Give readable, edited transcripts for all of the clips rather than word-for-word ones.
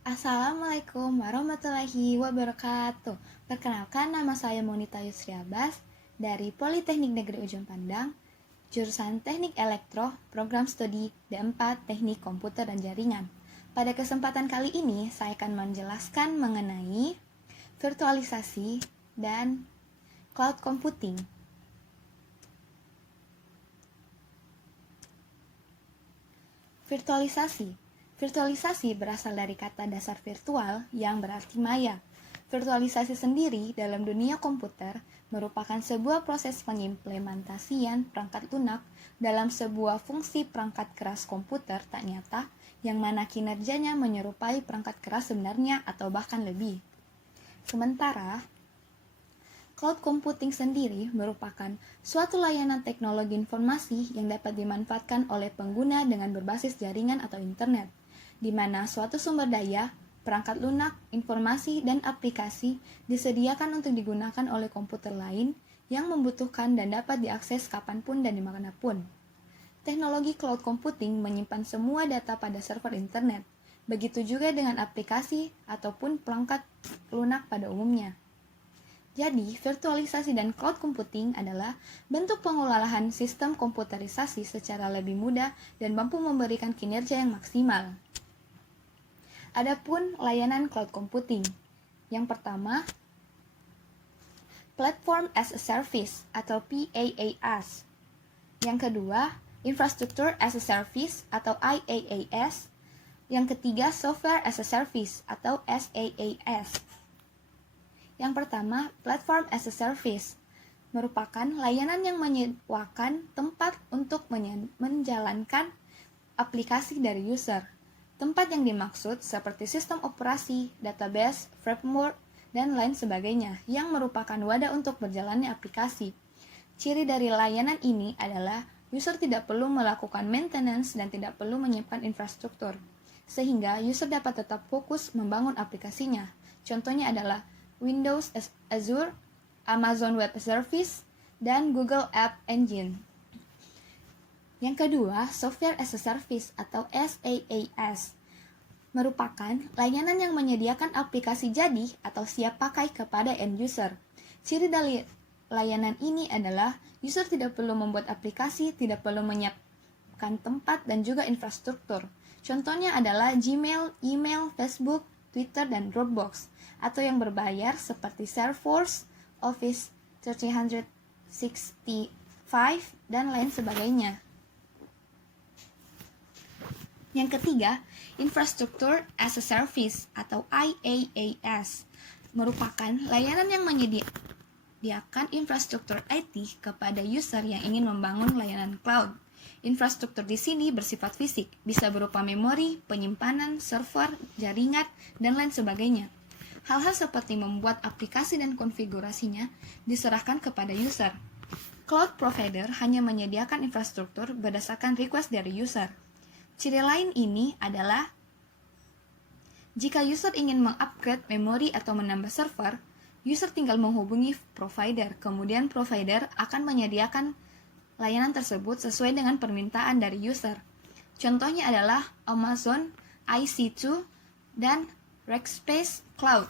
Assalamualaikum warahmatullahi wabarakatuh. Perkenalkan, nama saya Monita Yusri Abbas dari Politeknik Negeri Ujung Pandang, jurusan Teknik Elektro, Program Studi D4 Teknik Komputer dan Jaringan. Pada kesempatan kali ini, saya akan menjelaskan mengenai virtualisasi dan cloud computing. Virtualisasi berasal dari kata dasar virtual yang berarti maya. Virtualisasi sendiri dalam dunia komputer merupakan sebuah proses pengimplementasian perangkat lunak dalam sebuah fungsi perangkat keras komputer tak nyata yang mana kinerjanya menyerupai perangkat keras sebenarnya atau bahkan lebih. Sementara, cloud computing sendiri merupakan suatu layanan teknologi informasi yang dapat dimanfaatkan oleh pengguna dengan berbasis jaringan atau internet, di mana suatu sumber daya, perangkat lunak, informasi, dan aplikasi disediakan untuk digunakan oleh komputer lain yang membutuhkan dan dapat diakses kapanpun dan dimanapun. Teknologi cloud computing menyimpan semua data pada server internet, begitu juga dengan aplikasi ataupun perangkat lunak pada umumnya. Jadi, virtualisasi dan cloud computing adalah bentuk pengelolaan sistem komputerisasi secara lebih mudah dan mampu memberikan kinerja yang maksimal. Adapun layanan cloud computing. Yang pertama, Platform as a Service atau PaaS. Yang kedua, Infrastructure as a Service atau IaaS. Yang ketiga, Software as a Service atau SaaS. Yang pertama, Platform as a Service merupakan layanan yang menyewakan tempat untuk menjalankan aplikasi dari user. Tempat yang dimaksud seperti sistem operasi, database, framework, dan lain sebagainya yang merupakan wadah untuk berjalannya aplikasi. Ciri dari layanan ini adalah user tidak perlu melakukan maintenance dan tidak perlu menyiapkan infrastruktur, sehingga user dapat tetap fokus membangun aplikasinya. Contohnya adalah Windows Azure, Amazon Web Service, dan Google App Engine. Yang kedua, Software as a Service atau SaaS merupakan layanan yang menyediakan aplikasi jadi atau siap pakai kepada end user. Ciri dari layanan ini adalah user tidak perlu membuat aplikasi, tidak perlu menyiapkan tempat dan juga infrastruktur. Contohnya adalah Gmail, email, Facebook, Twitter, dan Dropbox, atau yang berbayar seperti Salesforce, Office 365, dan lain sebagainya. Yang ketiga, Infrastructure as a Service atau IaaS merupakan layanan yang menyediakan infrastruktur IT kepada user yang ingin membangun layanan cloud. Infrastruktur di sini bersifat fisik, bisa berupa memori, penyimpanan, server, jaringan, dan lain sebagainya. Hal-hal seperti membuat aplikasi dan konfigurasinya diserahkan kepada user. Cloud provider hanya menyediakan infrastruktur berdasarkan request dari user. Ciri lain ini adalah jika user ingin mengupgrade memori atau menambah server, user tinggal menghubungi provider, kemudian provider akan menyediakan layanan tersebut sesuai dengan permintaan dari user. Contohnya adalah Amazon EC2 dan Rackspace Cloud.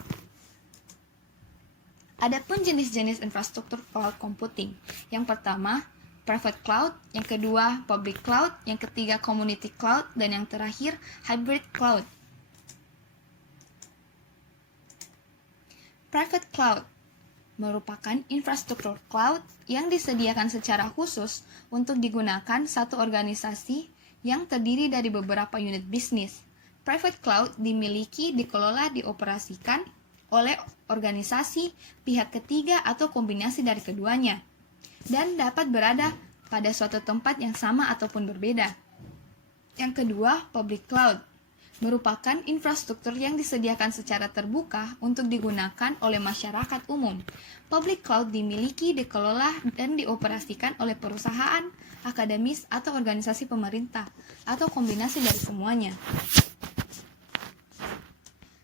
Adapun jenis-jenis infrastruktur cloud computing. Yang pertama, private cloud, yang kedua, public cloud, yang ketiga, community cloud, dan yang terakhir, hybrid cloud. Private cloud merupakan infrastruktur cloud yang disediakan secara khusus untuk digunakan satu organisasi yang terdiri dari beberapa unit bisnis. Private cloud dimiliki, dikelola, dioperasikan oleh organisasi, pihak ketiga, atau kombinasi dari keduanya, dan dapat berada pada suatu tempat yang sama ataupun berbeda. Yang kedua, public cloud merupakan infrastruktur yang disediakan secara terbuka untuk digunakan oleh masyarakat umum. Public cloud dimiliki, dikelola, dan dioperasikan oleh perusahaan, akademis, atau organisasi pemerintah, atau kombinasi dari semuanya.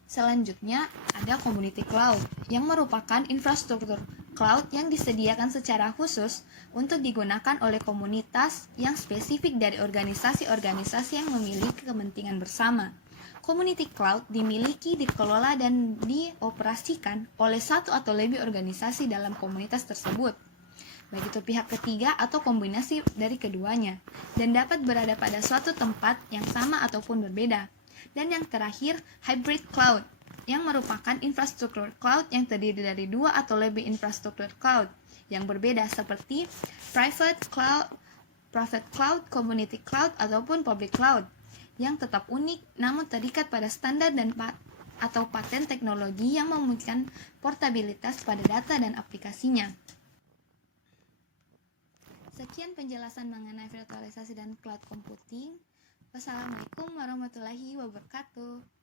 Selanjutnya, ada community cloud, yang merupakan infrastruktur cloud yang disediakan secara khusus untuk digunakan oleh komunitas yang spesifik dari organisasi-organisasi yang memiliki kepentingan bersama. Community cloud dimiliki, dikelola, dan dioperasikan oleh satu atau lebih organisasi dalam komunitas tersebut, baik itu pihak ketiga atau kombinasi dari keduanya, dan dapat berada pada suatu tempat yang sama ataupun berbeda. Dan yang terakhir, hybrid cloud, yang merupakan infrastruktur cloud yang terdiri dari dua atau lebih infrastruktur cloud yang berbeda seperti private cloud, community cloud, ataupun public cloud, yang tetap unik namun terikat pada standar dan atau paten teknologi yang memungkinkan portabilitas pada data dan aplikasinya. Sekian penjelasan mengenai virtualisasi dan cloud computing. Wassalamualaikum warahmatullahi wabarakatuh.